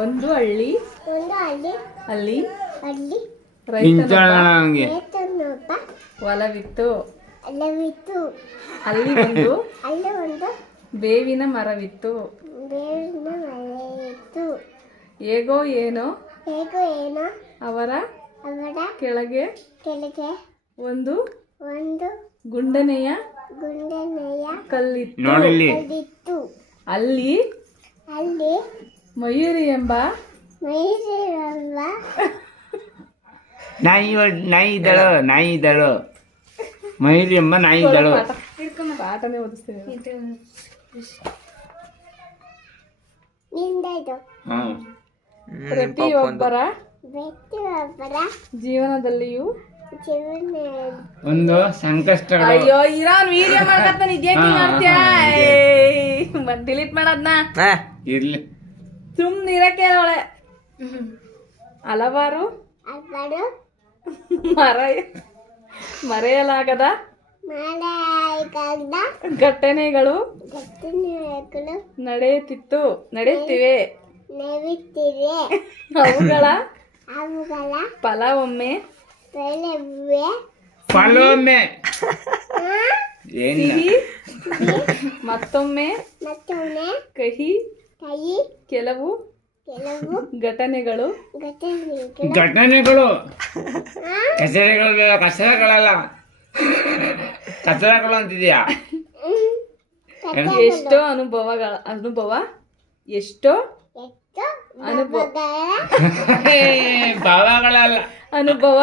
ಒಂದು ಹಳ್ಳಿ ಅಲ್ಲಿ ರೈತನೊಬ್ಬ ಹೊಲವಿತ್ತು. ಅಲ್ಲಿ ಒಂದು ಬೇವಿನ ಮರವಿತ್ತು. ಹೇಗೋ ಏನೋ ಅವರ ಕೆಳಗೆ ಒಂದು ಗುಂಡನೆಯ ಕಲ್ಲಿತ್ತು. ಅಲ್ಲಿ ಮಯೂರಿ ಎಂಬ ನಾಯಿ ಇದ್ದಳು ಮಯೂರಿ ಎಂಬ ನಾಯಿ ಇದ್ದಳು. ಪಾಠನೇ ಓದಿಸ್ತೀನಿ. ಪ್ರತಿಯೊಬ್ಬರ ಜೀವನದಲ್ಲಿಯೂ ಒಂದು ಸಂಕಷ್ಟಗಳು. ಅಯ್ಯೋ ಇರೋನ್ ವಿಡಿಯೋ ಮಾಡ್ಕತ್ತಾನ. ಇದ್ಯಾಕೆ ಮಾಡ್ತೀಯ? ಡಿಲೀಟ್ ಮಾಡದ್ನ ಇರ್ಲಿ ಸುಮ್ನಿರಕ್ಕೆ ಅವಳೆ. ಹಲವಾರು ಮರೆಯಲಾಗದ ಘಟನೆಗಳು ನಡೆಯುತ್ತಿವೆ. ಅವುಗಳ ಫಲವೊಮ್ಮೆ ಸಿಹಿ, ಮತ್ತೊಮ್ಮೆ ಕಹಿ. ಕೆಲವು ಘಟನೆಗಳು ಕಚರಗಳು ಅಂತಿದ್ಯಾ? ಎಷ್ಟೋ ಅನುಭವ